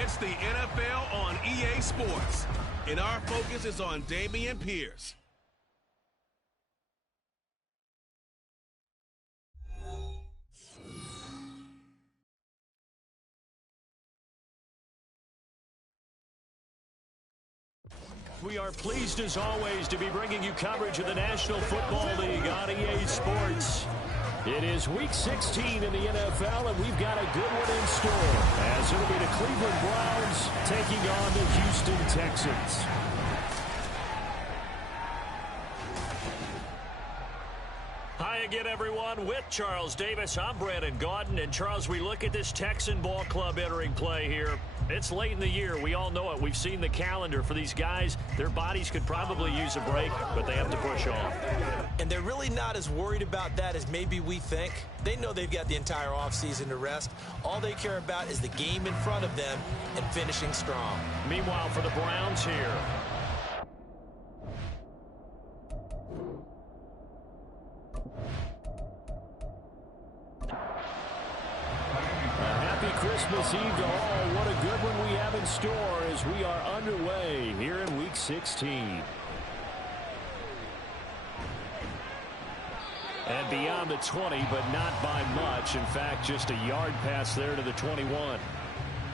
It's the NFL on EA Sports, and our focus is on Dameon Pierce. We are pleased, as always, to be bringing you coverage of the National Football League on EA Sports. It is Week 16 in the NFL, and we've got a good one in store, as it'll be the Cleveland Browns taking on the Houston Texans. Hi again, everyone. With Charles Davis, I'm Brandon Gaudin. And, Charles, we look at this Texan ball club entering play here. It's late in the year. We all know it. We've seen the calendar for these guys. Their bodies could probably use a break, but they have to push on. And they're really not as worried about that as maybe we think. They know they've got the entire offseason to rest. All they care about is the game in front of them and finishing strong. Meanwhile, for the Browns here, Christmas Eve to all. What a good one we have in store as we are underway here in Week 16. And beyond the 20, but not by much. In fact, just a yard pass there to the 21.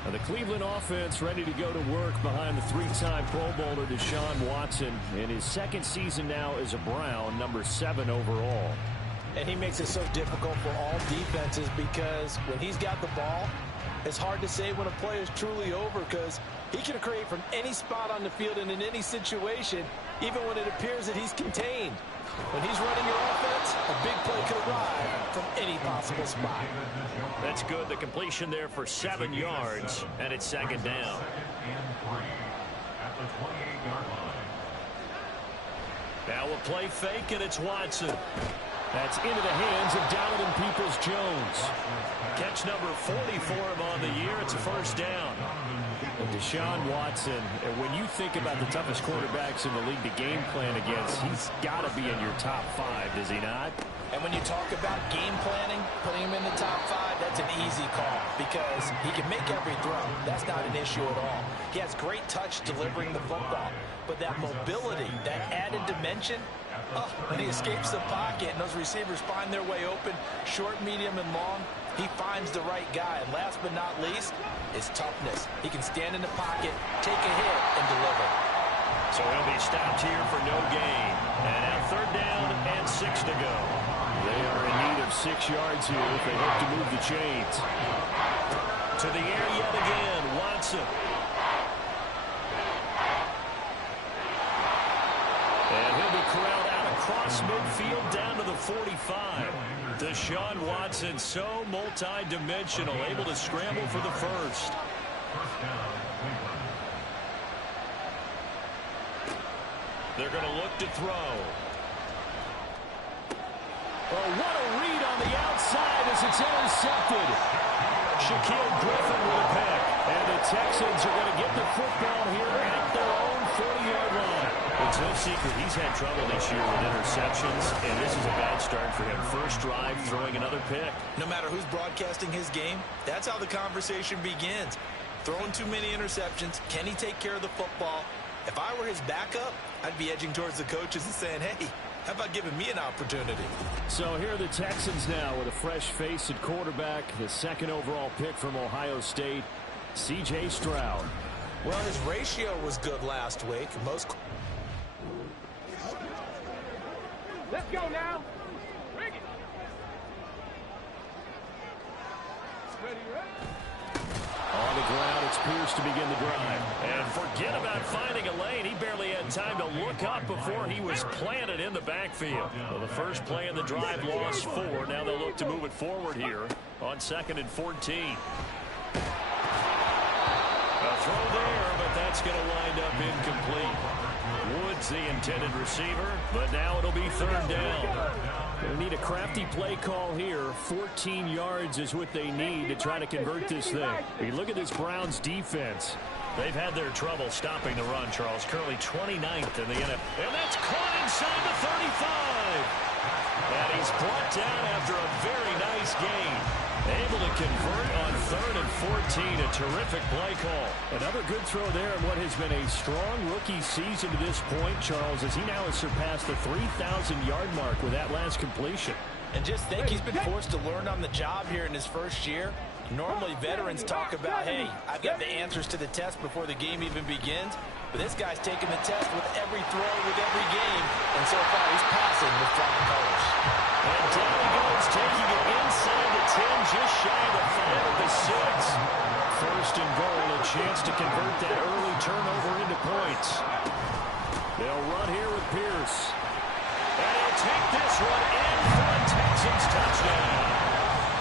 Now the Cleveland offense ready to go to work behind the three-time Pro Bowler Deshaun Watson in his second season now as a Brown, number 7 overall. And he makes it so difficult for all defenses because when he's got the ball, it's hard to say when a play is truly over because he can create from any spot on the field and in any situation, even when it appears that he's contained. When he's running your offense, a big play could arrive from any possible spot. That's good. The completion there for 7 yards, and it's second down. Now a play fake, and it's Watson. That's into the hands of Donovan Peoples-Jones. Catch number 40 for him on the year. It's a first down. And Deshaun Watson, when you think about the toughest quarterbacks in the league to game plan against, he's got to be in your top 5, does he not? And when you talk about game planning, putting him in the top 5, that's an easy call because he can make every throw. That's not an issue at all. He has great touch delivering the football. But that mobility, that added dimension, when he escapes the pocket and those receivers find their way open, short, medium, and long, he finds the right guy. And last but not least, his toughness. He can stand in the pocket, take a hit, and deliver. So he'll be stopped here for no gain. And now third down and 6 to go. They are in need of 6 yards here if they hope to move the chains. To the air yet again, Watson. And he'll be corralled out across midfield down to the 45. Deshaun Watson, so multi-dimensional, able to scramble for the first. They're going to look to throw. Oh, what a read on the outside as it's intercepted. Shaquille Griffin with a pick. And the Texans are going to get the football here at their own 40-yard line. It's no secret he's had trouble this year with interceptions, and this is a bad start for him. First drive, throwing another pick. No matter who's broadcasting his game, that's how the conversation begins. Throwing too many interceptions, can he take care of the football? If I were his backup, I'd be edging towards the coaches and saying, hey, how about giving me an opportunity? So here are the Texans now with a fresh face at quarterback, the second overall pick from Ohio State, C.J. Stroud. Well, his ratio was good last week. Let's go now. Bring it. Ready. On the ground, it's Pierce to begin the drive. And forget about finding a lane. He barely had time to look up before he was planted in the backfield. Well, the first play in the drive lost 4. Now they'll look to move it forward here on 2nd and 14. A throw there, but that's going to wind up incomplete. Woods the intended receiver, but now it'll be third down. They need a crafty play call here. 14 yards is what they need to try to convert this thing. You look at this Browns defense. They've had their trouble stopping the run, Charles. Currently 29th in the NFL. And that's caught inside the 35. And he's brought down after a very nice gain. Able to convert on 3rd and 14. A terrific play call. Another good throw there in what has been a strong rookie season to this point, Charles, as he now has surpassed the 3,000-yard mark with that last completion. And just think, he's been forced to learn on the job here in his first year. Normally, veterans talk about, hey, I've got the answers to the test before the game even begins. But this guy's taking the test with every throw, with every game. And so far, he's passing with flying colors. And down he goes, taking it inside the 10, just shy of the 5 at the 6. First and goal, a chance to convert that early turnover into points. They'll run here with Pierce. And he'll take this one in for a Texans touchdown.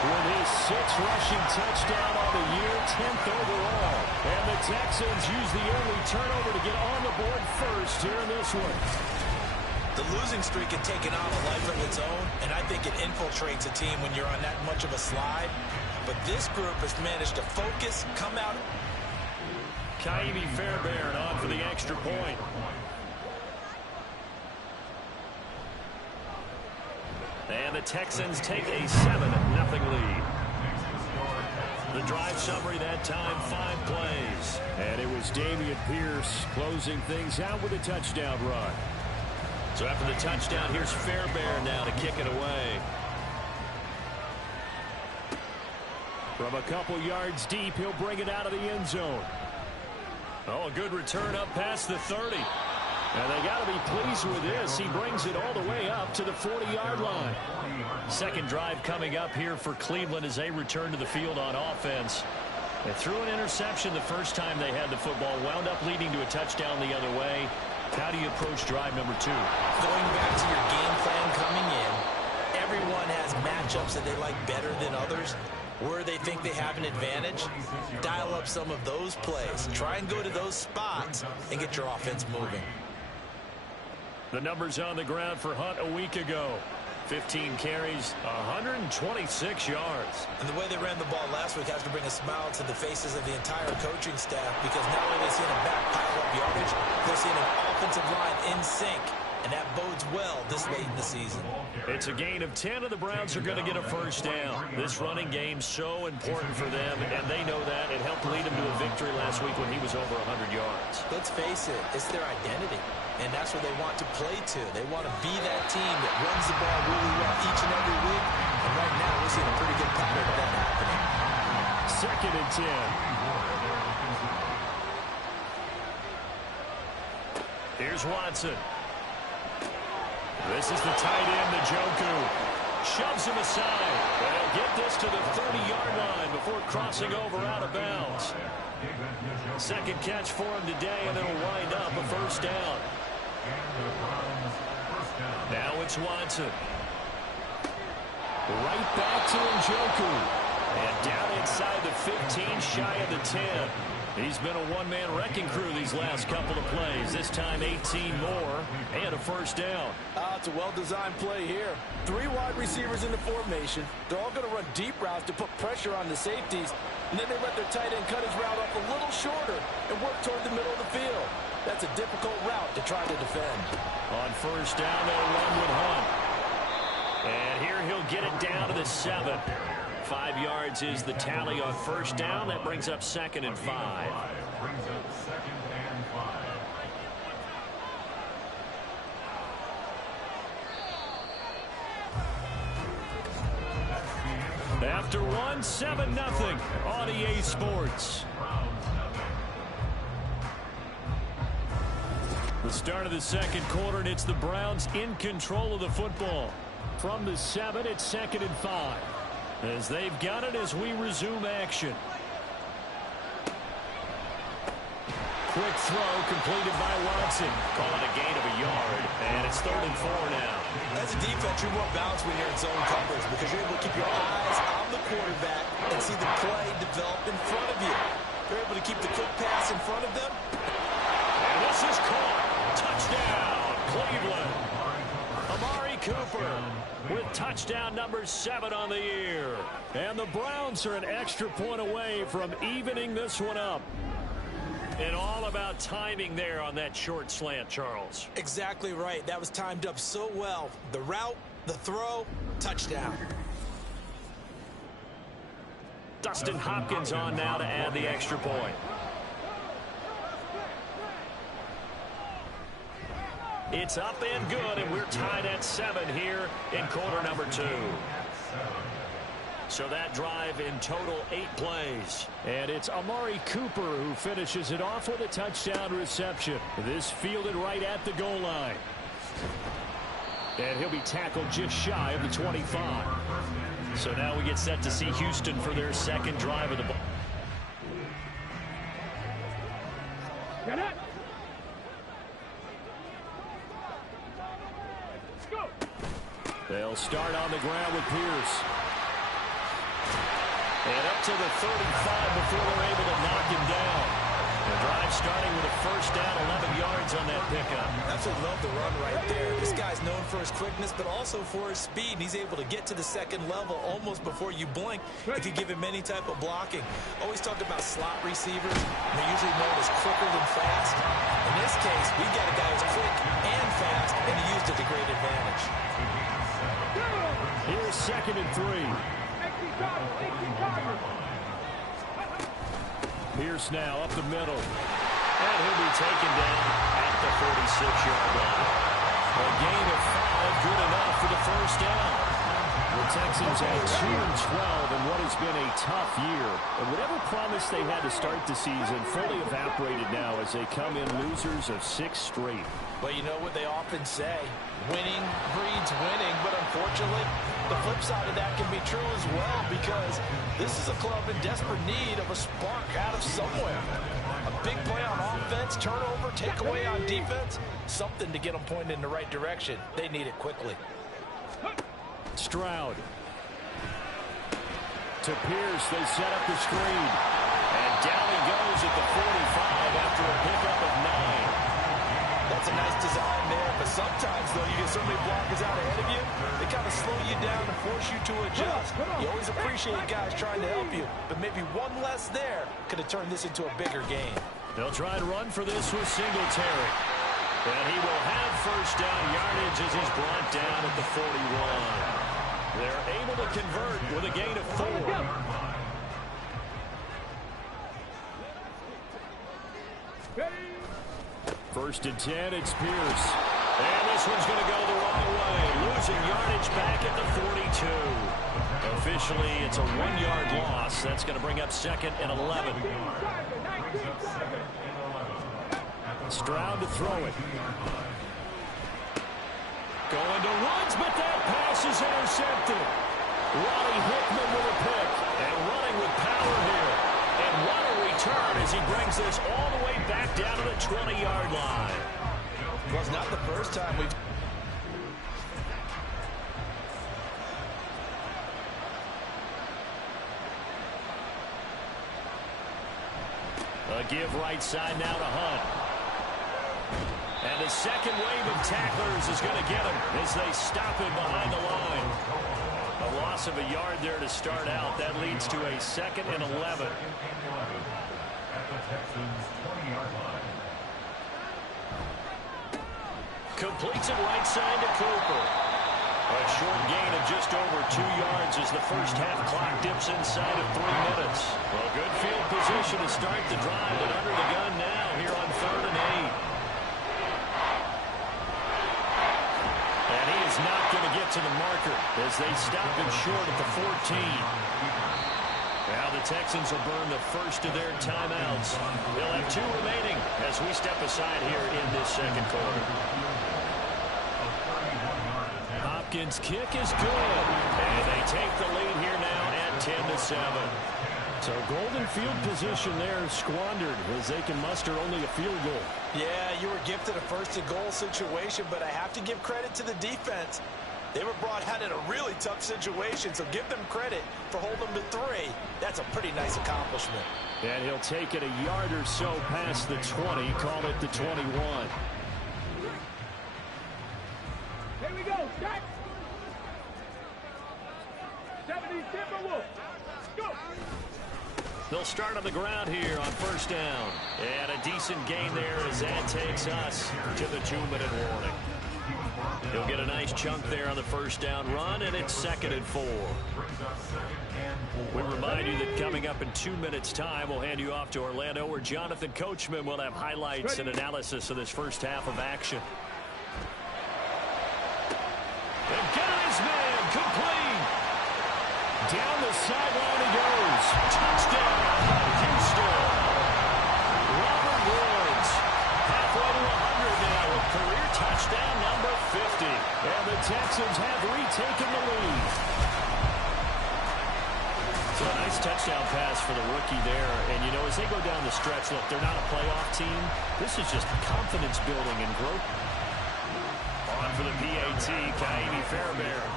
With his 6th rushing touchdown on the year, 10th overall. And the Texans use the early turnover to get on the board first here in this one. The losing streak had taken on a life of its own, and I think it infiltrates a team when you're on that much of a slide. But this group has managed to focus, come out. Kaimi Fairbairn on for the extra point. And the Texans take a 7-0 lead. The drive summary that time, 5 plays. And it was Dameon Pierce closing things out with a touchdown run. So after the touchdown, here's Fairbairn now to kick it away. From a couple yards deep, he'll bring it out of the end zone. Oh, a good return up past the 30. And they got to be pleased with this. He brings it all the way up to the 40-yard line. Second drive coming up here for Cleveland as they return to the field on offense. They threw an interception the first time they had the football, wound up leading to a touchdown the other way. How do you approach drive number 2? Going back to your game plan coming in, everyone has matchups that they like better than others. Where they think they have an advantage, dial up some of those plays. Try and go to those spots and get your offense moving. The numbers on the ground for Hunt a week ago. 15 carries, 126 yards. And the way they ran the ball last week has to bring a smile to the faces of the entire coaching staff, because not only are they seeing a back pile up yardage, they're seeing an offensive line in sync. And that bodes well this late in the season. It's a gain of 10, and the Browns are going to get a first down. This running game's so important for them, and they know that. It helped lead them to a victory last week when he was over 100 yards. Let's face it, it's their identity, and that's what they want to play to. They want to be that team that runs the ball really well each and every week, and right now we're seeing a pretty good pattern of that happening. 2nd and 10. Here's Watson. This is the tight end, Njoku. Shoves him aside. They'll get this to the 30-yard line before crossing over out of bounds. Second catch for him today, and it'll wind up a first down. Now it's Watson. Right back to Njoku. And down inside the 15, shy of the 10. He's been a one-man wrecking crew these last couple of plays. This time 18 more and a first down. It's a well-designed play here. 3 wide receivers in the formation. They're all going to run deep routes to put pressure on the safeties. And then they let their tight end cut his route up a little shorter and work toward the middle of the field. That's a difficult route to try to defend. On first down, they'll run with Hunt. And here he'll get it down to the 7. 5 yards is the tally on first down. That brings up 2nd and 5. After 1, 7-0 on EA Sports. The start of the second quarter, and it's the Browns in control of the football. From the 7, it's 2nd and 5. As they've got it as we resume action. Quick throw completed by Watson. Call it a gain of a yard. And it's 3rd and 4 now. As a defense, you're more balanced when you're in zone coverage because you're able to keep your eyes on the quarterback and see the play develop in front of you. You're able to keep the quick pass in front of them. And this is caught. Touchdown, Cleveland. Amari Cooper with touchdown number 7 on the year. And the Browns are an extra point away from evening this one up. And all about timing there on that short slant, Charles. Exactly right. That was timed up so well. The route, the throw, touchdown. Dustin Hopkins on now to add the extra point. It's up and good, and we're tied at 7 here in quarter number 2. So that drive in total 8 plays. And it's Amari Cooper who finishes it off with a touchdown reception. This fielded right at the goal line. And he'll be tackled just shy of the 25. So now we get set to see Houston for their second drive of the ball. Get it. Let's go. They'll start on the ground with Pierce. And up to the 35 before they're able to knock him down. The drive starting with a first down, 11 yards on that pickup. Absolutely love the run right there. This guy's known for his quickness, but also for his speed. He's able to get to the second level almost before you blink if you give him any type of blocking. Always talk about slot receivers. They're usually known as quicker than fast. In this case, we've got a guy who's quick and fast, and he used it to great advantage. Here's 2nd and 3. Pierce now up the middle. And he'll be taken down at the 46-yard line. A gain of 5, good enough for the first down. The Texans at 2-12 in what has been a tough year. And whatever promise they had to start the season fully evaporated now as they come in losers of 6 straight. But you know what they often say, winning breeds winning, but unfortunately, the flip side of that can be true as well, because this is a club in desperate need of a spark out of somewhere. A big play on offense, turnover, takeaway on defense, something to get them pointed in the right direction. They need it quickly. Stroud. To Pierce, they set up the screen. And down he goes at the 45 after a pickup of 9. That's a nice design there, but sometimes, though, you get so many blockers out ahead of you, they kind of slow you down and force you to adjust. You always appreciate guys trying to help you, but maybe one less there could have turned this into a bigger game. They'll try and run for this with Singletary. And he will have first down yardage as he's brought down at the 41. They're able to convert with a gain of 4. First and 10, it's Pierce. And this one's going to go the wrong way. Losing yardage back at the 42. Officially, it's a 1-yard loss. That's going to bring up 2nd and 11. Stroud to throw it. Going to Woods, but that pass is intercepted. Ronnie Hickman with a pick. And running with power here. And what a return as he brings this all the way back down to the 20-yard line. Well, it's not the first time we've... A give right side now to Hunt. And the second wave of tacklers is going to get him as they stop him behind the line. A loss of a yard there to start out. That leads to a 2nd and 11. Completes it right side to Cooper. A short gain of just over 2 yards as the first half clock dips inside of 3 minutes. Well, good field position to start the drive, and under the gun now here on 3rd and 8. And he is not going to get to the marker as they stop him short at the 14. Now the Texans will burn the first of their timeouts. They'll have 2 remaining as we step aside here in this second quarter. Hopkins' kick is good. And they take the lead here now at 10-7. So golden field position there squandered as they can muster only a field goal. Yeah, you were gifted a first-and-goal situation, but I have to give credit to the defense. They were brought out in a really tough situation, so give them credit for holding them to 3. That's a pretty nice accomplishment. And he'll take it a yard or so past the 20, call it the 21. Here we go, Jack. 70 Timberwolves. Go. They'll start on the ground here on first down. And a decent gain there as that takes us to the 2-minute warning. He'll get a nice chunk there on the first down run, and it's 2nd and 4. We remind you that coming up in 2 minutes' time, we'll hand you off to Orlando, where Jonathan Coachman will have highlights and analysis of this first half of action. They've got his man, complete. Down the sideline he goes. Touchdown, Houston. Robert Woods, halfway to 100 now with career touchdown number 50. And the Texans have retaken the lead. So a nice touchdown pass for the rookie there. And, you know, as they go down the stretch, look, they're not a playoff team. This is just confidence building and growth. On for the PAT, Kaimi Fairbairn.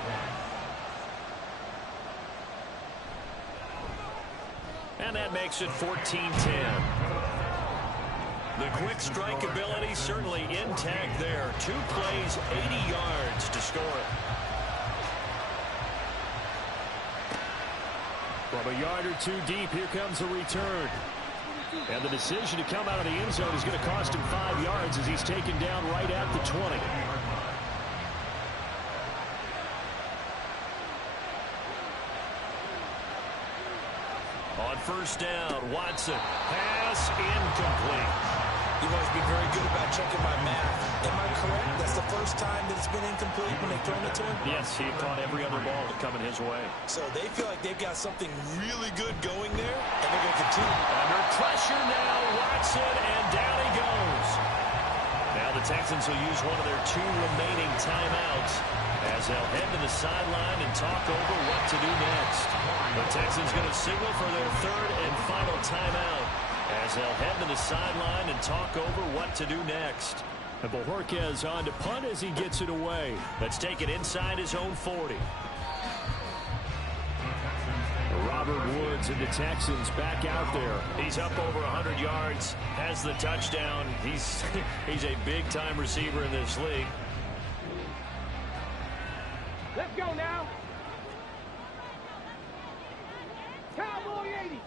And that makes it 14-10. The quick strike ability certainly intact there. 2 plays, 80 yards to score it. From a yard or 2 deep, here comes the return. And the decision to come out of the end zone is going to cost him 5 yards as he's taken down right at the 20. On first down, Watson. Pass incomplete. You've always been very good about checking my math. Am I correct? That's the first time that it's been incomplete when they've thrown it to him? Yes, he caught every other ball to come in his way. So they feel like they've got something really good going there, and they're going to continue. Under pressure now, Watson, and down he goes. Now the Texans will use one of their 2 remaining timeouts as they'll head to the sideline and talk over what to do next. The Texans going to signal for their 3rd and final timeout as they'll head to the sideline and talk over what to do next. And Bojorquez on to punt as he gets it away. Let's take it inside his own 40. Robert Woods and the Texans back out there. He's up over 100 yards, has the touchdown. He's a big-time receiver in this league. Let's go now. Cowboy 80.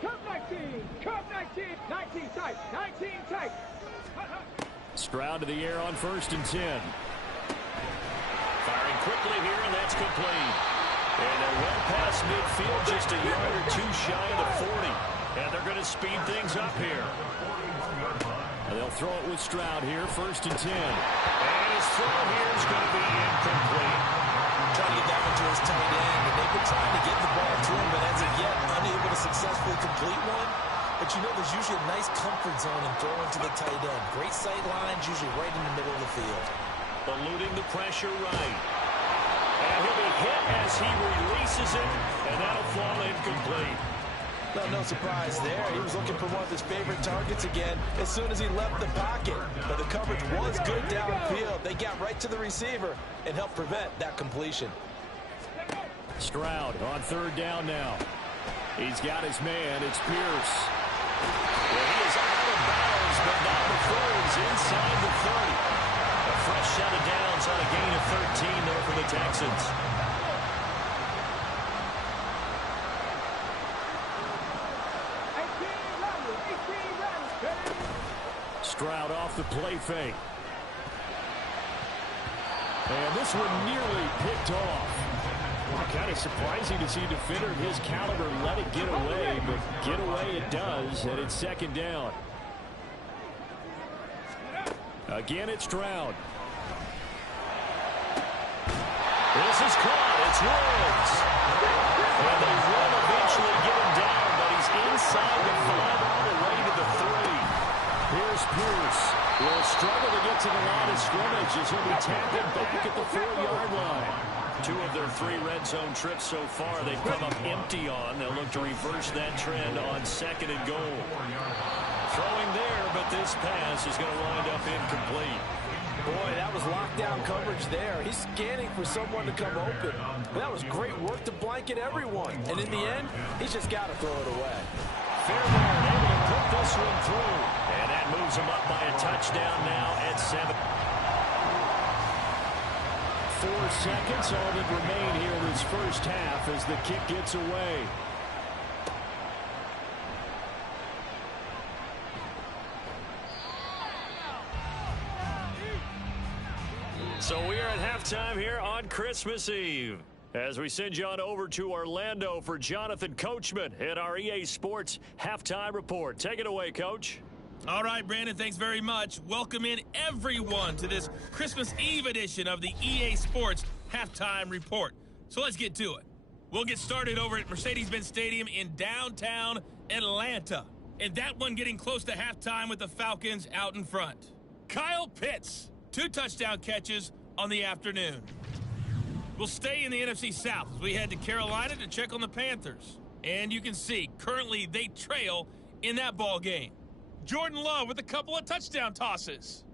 Cup 19. Cup 19. 19 tight. 19 tight. Stroud to the air on 1st and 10. Firing quickly here, and that's complete. And they're well past midfield, just a yard or 2 shy of the 40. And they're going to speed things up here. And they'll throw it with Stroud here, 1st and 10. And his throw here is going to be incomplete. Trying to get that one to his tight end, and they've been trying to get the ball to him, but as of yet, unable to successfully complete one. But you know there's usually a nice comfort zone in throwing to the tight end. Great sight lines, usually right in the middle of the field. Eluding the pressure right. And he'll be hit as he releases it, and that'll fall incomplete. Well, no surprise there. He was looking for one of his favorite targets again as soon as he left the pocket. But the coverage was good downfield. They got right to the receiver and helped prevent that completion. Stroud on 3rd down now. He's got his man. It's Pierce. Well, he is out of bounds, but not before he's inside the 30. A fresh set of downs on a gain of 13 there for the Texans. Stroud off the play fake. And this one nearly picked off. Kind of surprising to see a defender of his caliber let it get away, but get away it does, and it's 2nd down. Again, it's Stroud. This is caught. It's Woods. And they will eventually get him down, but he's inside the 5 all the way to the 3. Here's Pierce. Will struggle to get to the line of scrimmage as he'll be tackled back at the 4-yard line. 2 of their 3 red zone trips so far they've come up empty on. They'll look to reverse that trend on 2nd and goal. Throwing there, but this pass is going to wind up incomplete. Boy, that was lockdown coverage there. He's scanning for someone to come open. That was great work to blanket everyone. And in the end, he's just got to throw it away. Fairbairn able to put this one through. And that moves him up by a touchdown now at 7. 4 seconds, all that remain here in this first half as the kick gets away. halftime here on Christmas Eve. As we send you on over to Orlando for Jonathan Coachman in our EA Sports Halftime Report. Take it away, Coach. All right, Brandon, thanks very much. Welcome in everyone to this Christmas Eve edition of the EA Sports Halftime Report. So let's get to it. We'll get started over at Mercedes-Benz Stadium in downtown Atlanta. And that one getting close to halftime with the Falcons out in front. Kyle Pitts, 2 touchdown catches on the afternoon. We'll stay in the NFC South as we head to Carolina to check on the Panthers. And you can see, currently they trail in that ball game. Jordan Love with a couple of touchdown tosses.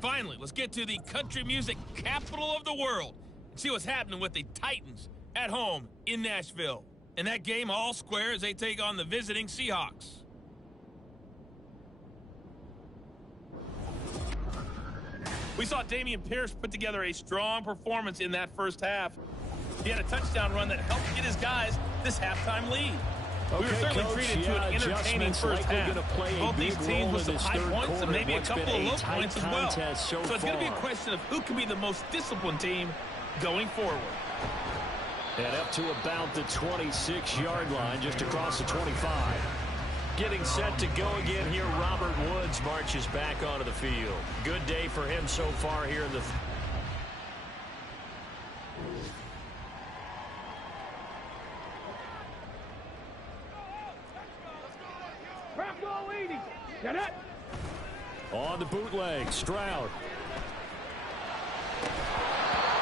Finally, let's get to the country music capital of the world and see what's happening with the Titans at home in Nashville. And that game all square as they take on the visiting Seahawks. We saw Dameon Pierce put together a strong performance in that first half. He had a touchdown run that helped get his guys this halftime lead. We were certainly treated to an entertaining first half. Both these teams with some high points and maybe a couple of low points as well. So it's going to be a question of who can be the most disciplined team going forward. And up to about the 26-yard line, just across the 25. Getting set to go again here, Robert Woods marches back onto the field. Good day for him so far here in the... On the bootleg, Stroud.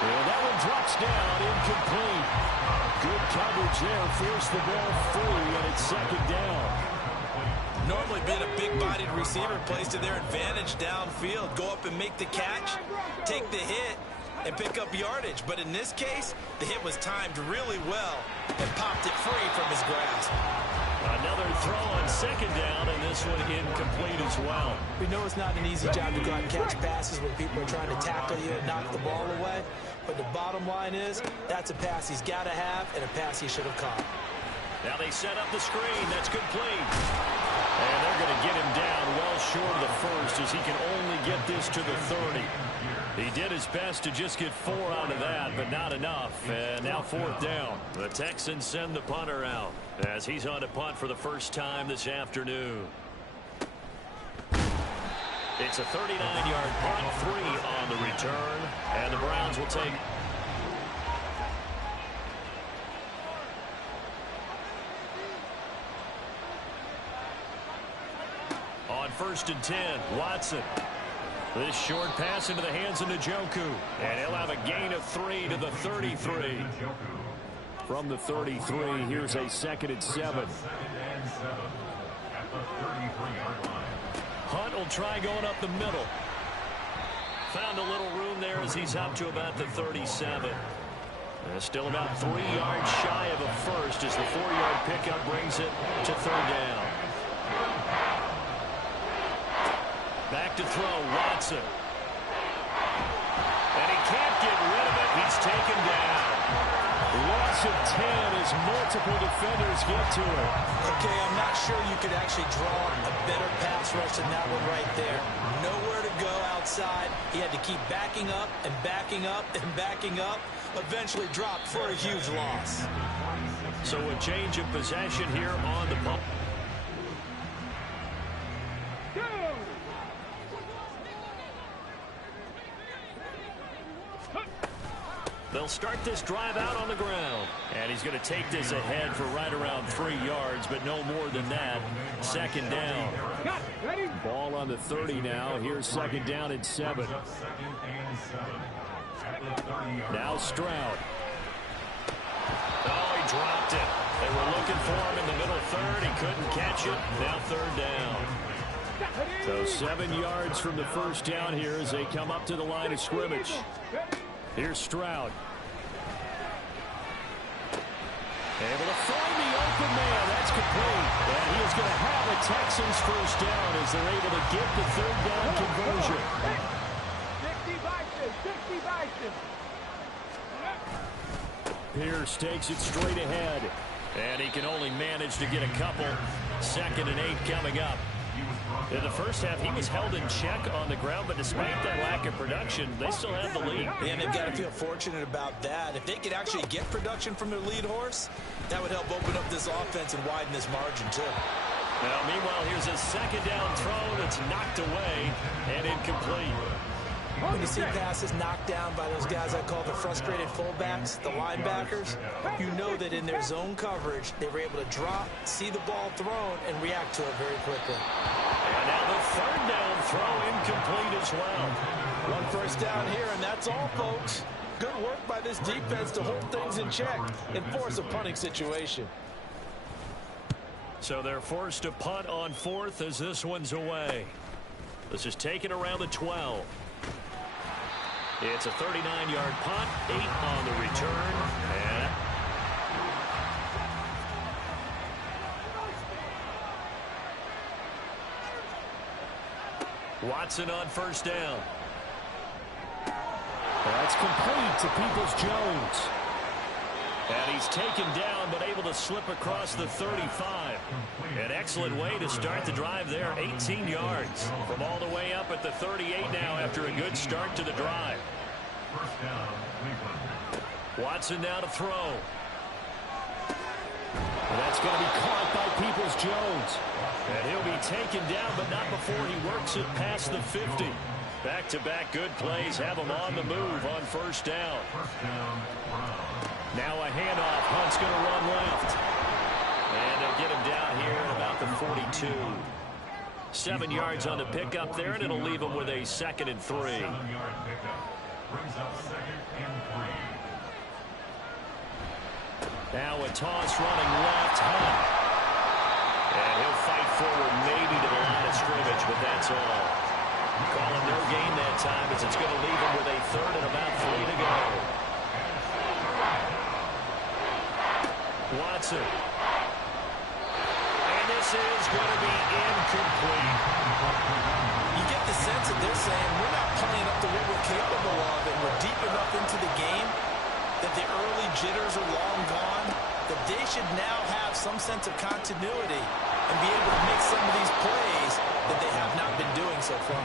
And that one drops down, incomplete. Good coverage there, forced the ball free, and it's second down. Normally being a big-bodied receiver plays to their advantage downfield. Go up and make the catch, take the hit, and pick up yardage. But in this case, the hit was timed really well and popped it free from his grasp. Another throw on second down, and this one incomplete as well. We know it's not an easy job to go out and catch passes when people are trying to tackle you and knock the ball away. But the bottom line is, that's a pass he's got to have and a pass he should have caught. Now they set up the screen. That's complete. And they're going to get him down well short of the first as he can only get this to the 30. He did his best to just get 4 out of that, but not enough. And now 4th down. The Texans send the punter out as he's on to punt for the first time this afternoon. It's a 39-yard punt, 3 on the return, and the Browns will take... On 1st and 10, Watson. This short pass into the hands of Njoku, and he'll have a gain of 3 to the 33. From the 33, here's a 2nd and 7. Hunt will try going up the middle. Found a little room there as he's up to about the 37. Still about 3 yards shy of a first as the 4-yard pickup brings it to 3rd down. Back to throw, Watson. And he can't get rid of it. He's taken down. Loss of 10 as multiple defenders get to it. Okay, I'm not sure you could actually draw a better pass rush than that one right there. Nowhere to go outside. He had to keep backing up and backing up and backing up. Eventually dropped for a huge loss. So a change of possession here on the punt. They'll start this drive out on the ground. And he's going to take this ahead for right around 3 yards, but no more than that. 2nd down. Ball on the 30 now. Here's 2nd down and 7. Now Stroud. Oh, he dropped it. They were looking for him in the middle 3rd. He couldn't catch it. Now 3rd down. So 7 yards from the first down here as they come up to the line of scrimmage. Here's Stroud. Able to find the open man. That's complete. And he is going to have a Texans first down as they're able to get the 3rd down conversion. 60 Pierce takes it straight ahead. And he can only manage to get a couple. 2nd and 8 coming up. In the first half, he was held in check on the ground, but despite that lack of production, they still have the lead. And they've got to feel fortunate about that. If they could actually get production from their lead horse, that would help open up this offense and widen this margin, too. Now, meanwhile, here's a second down throw that's knocked away and incomplete. When you see passes knocked down by those guys I call the frustrated fullbacks, the linebackers, you know that in their zone coverage, they were able to drop, see the ball thrown, and react to it very quickly. And now the third down throw incomplete as well. One first down here, and that's all, folks. Good work by this defense to hold things in check and force a punting situation. So they're forced to punt on fourth as this one's away. This is taken around the 12. It's a 39-yard punt, 8 on the return. And Watson on first down. That's complete to Peoples-Jones. And he's taken down, but able to slip across the 35. An excellent way to start the drive there, 18 yards. From all the way up at the 38 now after a good start to the drive. Watson now to throw. And that's going to be caught by Peoples-Jones. And he'll be taken down, but not before he works it past the 50. Back-to-back good plays have him on the move on first down. Now a handoff. Hunt's going to run left. And they'll get him down here at about the 42. 7 yards on the pickup there, and it'll leave him with a 2nd and 3. Now a toss running left. Hunt. And he'll fight forward maybe to the line of scrimmage, but that's all. Calling no gain that time as it's going to leave him with a 3rd and about 3 to go. Watson. And this is going to be incomplete. You get the sense that they're saying we're not playing up to what we're capable of, and we're deep enough into the game that the early jitters are long gone, that they should now have some sense of continuity and be able to make some of these plays that they have not been doing so far.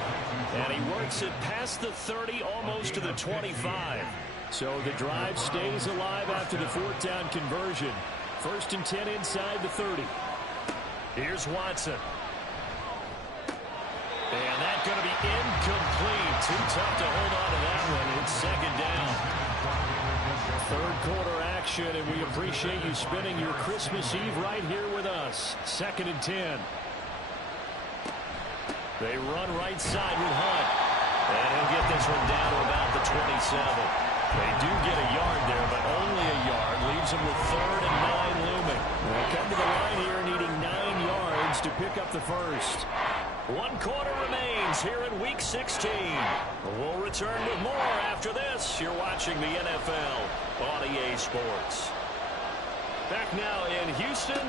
And he works it past the 30, almost to the 25. So the drive stays alive after the 4th down conversion. 1st and 10 inside the 30. Here's Watson. And that's going to be incomplete. Too tough to hold on to that one. It's 2nd down. 3rd quarter action, and we appreciate you spending your Christmas Eve right here with us. 2nd and 10. They run right side with Hunt. And he'll get this one down to about the 27. They do get a yard there, but only a yard. Leaves them with 3rd and 9 looming. They'll come to the line here needing 9 yards to pick up the first. 1 quarter remains here in Week 16. We'll return with more after this. You're watching the NFL on EA Sports. Back now in Houston.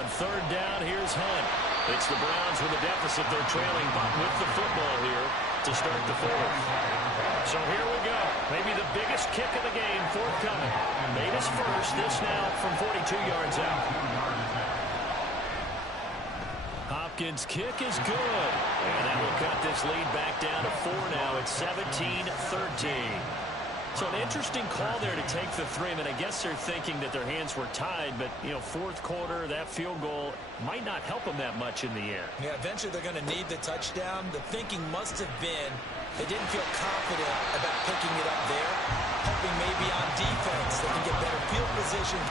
On 3rd down, here's Hunt. It's the Browns with a deficit. They're trailing, but with the football here to start the 4th. So here we go. Maybe the biggest kick of the game forthcoming. Made his first. This now from 42 yards out. Hopkins' kick is good. And that will cut this lead back down to 4 now. It's 17-13. So an interesting call there to take the 3. I mean, I guess they're thinking that their hands were tied, but, you know, 4th quarter, that field goal might not help them that much in the end. Yeah, eventually they're going to need the touchdown. The thinking must have been they didn't feel confident about picking it up there, hoping maybe on defense they can get better field position.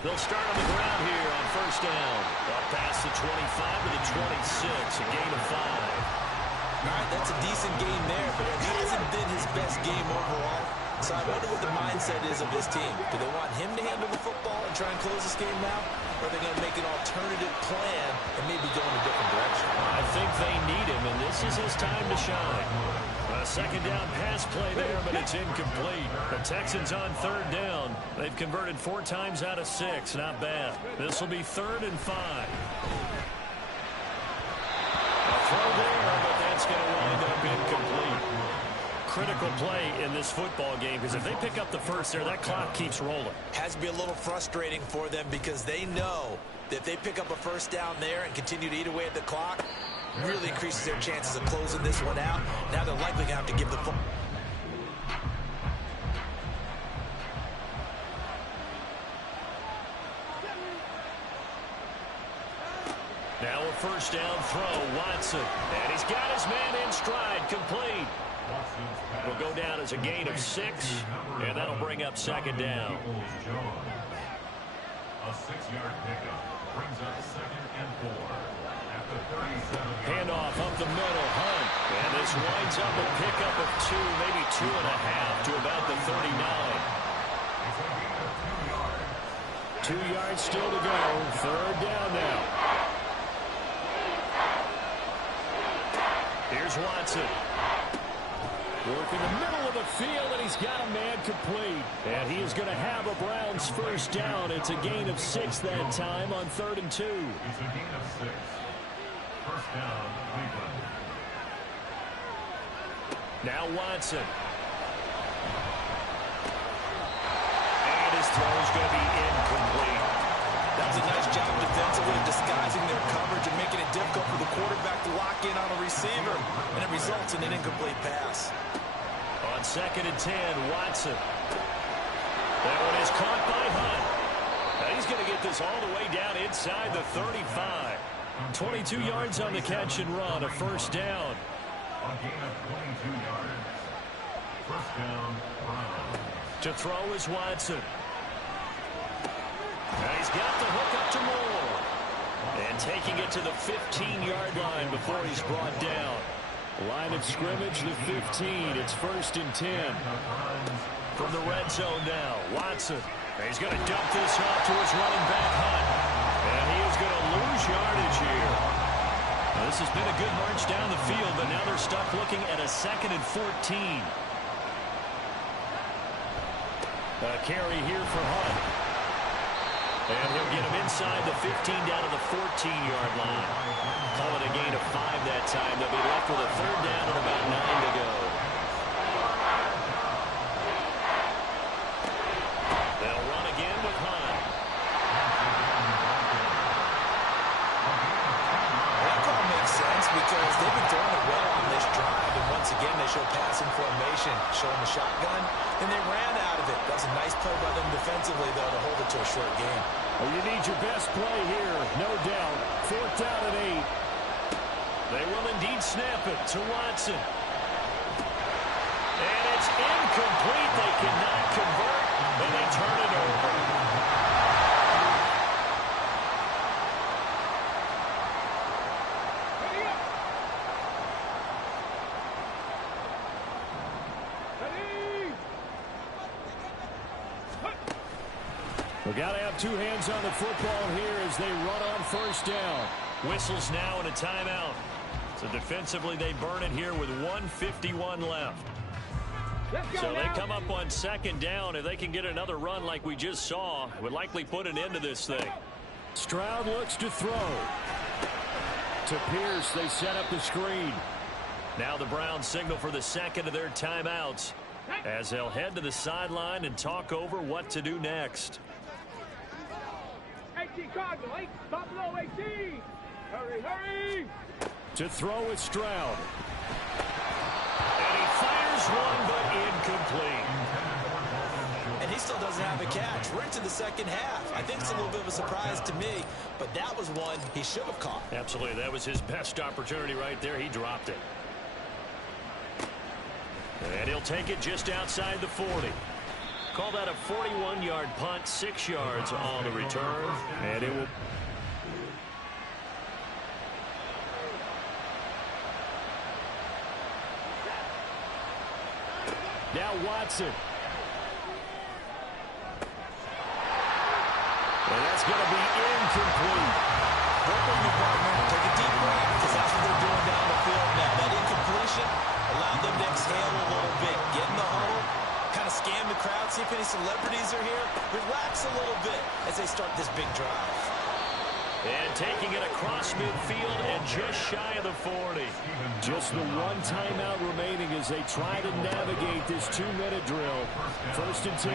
They'll start on the ground here on first down. Up past the 25 to the 26, a gain of 5. All right, that's a decent game there, but it hasn't been his best game overall. So I wonder what the mindset is of this team. Do they want him to handle the football and try and close this game out? Or are they going to make an alternative plan and maybe go in a different direction? I think they need him, and this is his time to shine. A 2nd down pass play there, but it's incomplete. The Texans on 3rd down. They've converted 4 times out of 6. Not bad. This will be 3rd and 5. A throw there, up incomplete. Critical play in this football game, because if they pick up the first there, that clock keeps rolling. Has to be a little frustrating for them because they know that if they pick up a first down there and continue to eat away at the clock, really increases their chances of closing this one out. Now they're likely going to have to give the ball. Now a first down throw, Watson. And he's got his man in stride, complete. It'll go down as a gain of 6, and that'll bring up second down. A 6-yard pickup brings up 2nd and 4 at the 37. Handoff up the middle, Hunt. And this winds up a pickup of 2, maybe 2.5 to about the 39. 2 yards still to go. Third down now. Here's Watson. Work in the middle of the field, and he's got a man complete. And he is going to have a Browns first down. It's a gain of 6 that time on 3rd and 2. It's a gain of 6. First down, Cleveland. Now Watson. And his throw is going to be incomplete. That's a nice job defensively of disguising their coverage and making it difficult for the quarterback to lock in on a receiver, and it results in an incomplete pass. On 2nd and 10, Watson. That one is caught by Hunt. Now he's going to get this all the way down inside the 35. 22 yards on the catch and run, a first down. A gain of 22 yards. First down, Browns. To throw is Watson. Now he's got the hook up to Moore. And taking it to the 15-yard line before he's brought down. Line of scrimmage, the 15. It's 1st and 10. From the red zone now, Watson. He's going to dump this off to his running back, Hunt. And he is going to lose yardage here. Now, this has been a good march down the field, but now they're stuck looking at a 2nd and 14. A carry here for Hunt. And he'll get him inside the 15 down to the 14-yard line. Call it a gain of 5 that time. They'll be left with a 3rd down and about 9 to go. They'll run again with Hunt. That call makes sense because they've been throwing it well on this drive, and once again they show passing formation, showing the shotgun, and they ran out of it. That was a nice play by them defensively, though, to hold it to a short game. Well, you need your best play here, no doubt. 4th down and 8. They will indeed snap it to Watson. And it's incomplete. They cannot convert, and they turn it over. We've got to have 2 hands on the football here as they run on first down. Whistles now and a timeout. So defensively they burn it here with 1:51 left. So they come up on 2nd down. If they can get another run like we just saw, it would likely put an end to this thing. Stroud looks to throw. To Pierce, they set up the screen. Now the Browns signal for the 2nd of their timeouts as they'll head to the sideline and talk over what to do next. 18 Cardinal, 8, top low, 18. Hurry, hurry. To throw with Stroud. And he fires one, but incomplete. And he still doesn't have a catch. We're into the 2nd half. I think it's a little bit of a surprise to me, but that was one he should have caught. Absolutely. That was his best opportunity right there. He dropped it. And he'll take it just outside the 40. Call that a 41-yard punt, 6 yards on the return. And it will... Now Watson. And that's going to be incomplete. Working your partner, take a deep breath, because that's what they're doing down the field now. That incompletion allowed them to exhale a little bit, get in the huddle, kind of scan the crowd, see if any celebrities are here, relax a little bit as they start this big drive. And taking it across midfield and just shy of the 40. Just the one timeout remaining as they try to navigate this 2-minute drill. 1st and 10.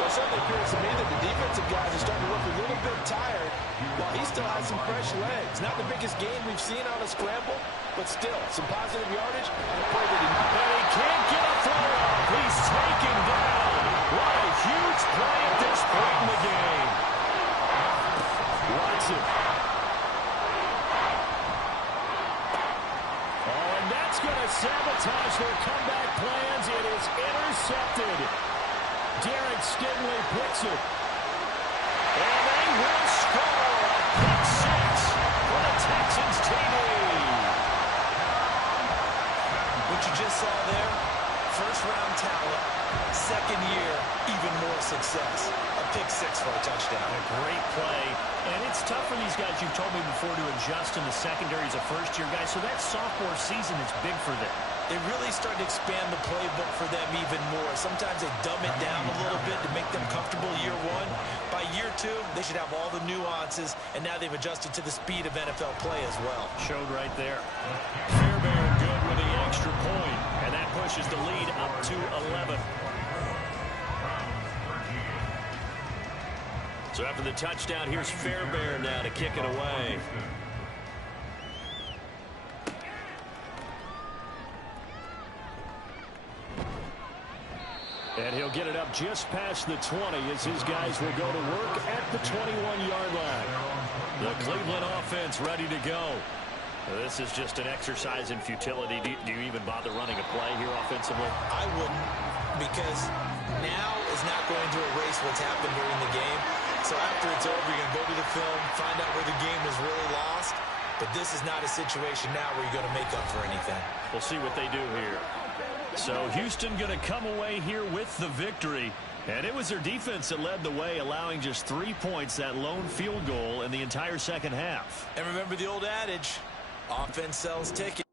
Well, it certainly appears to me that the defensive guys are starting to look a little bit tired while he still has some fresh legs. Not the biggest gain we've seen on a scramble, but still some positive yardage. And he can't get a throw off. He's taken down. What a huge play at this point in the game. Watson. Oh, and that's going to sabotage their comeback plans. It is intercepted. Derek Stingley picks it. And they will score a pick six for the Texans TD. What you just saw there, first-round talent, second year, even more success. A pick six for a touchdown. A great play. And it's tough for these guys, you've told me before, to adjust in the secondary as a first-year guy. So that sophomore season is big for them. They really start to expand the playbook for them even more. Sometimes they dumb it down a little bit to make them comfortable year one. By year two, they should have all the nuances, and now they've adjusted to the speed of NFL play as well. Showed right there. Fairbairn good with the extra point, and that pushes the lead up to 11. So after the touchdown, here's Fairbairn now to kick it away. And he'll get it up just past the 20 as his guys will go to work at the 21-yard line. The Cleveland offense ready to go. This is just an exercise in futility. Do you even bother running a play here offensively? I wouldn't, because now is not going to erase what's happened during the game. So after it's over, you're going to go to the film, find out where the game was really lost. But this is not a situation now where you're going to make up for anything. We'll see what they do here. So Houston going to come away here with the victory. And it was their defense that led the way, allowing just 3 points, that lone field goal in the entire second half. And remember the old adage, offense sells tickets.